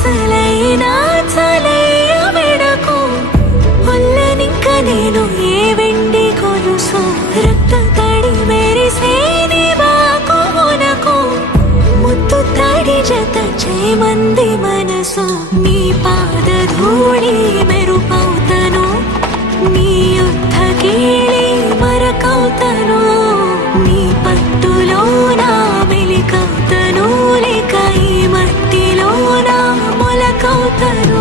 అసలైనా చలయ్య విడకు ఒల్లనింక నేను ఏ వెండి కొలుసు రక్త తడి మెరిసేని బాకు మునకు ముత్తు తడి జత చేమంది మనసు నీ పాదధూళి మెరుపవుతను నీ యుద్ధ కీళి మరకవుతను నీ పట్టులో నా వెలికవుతను లేక ఈ మట్టిలో నా మొలకవుతను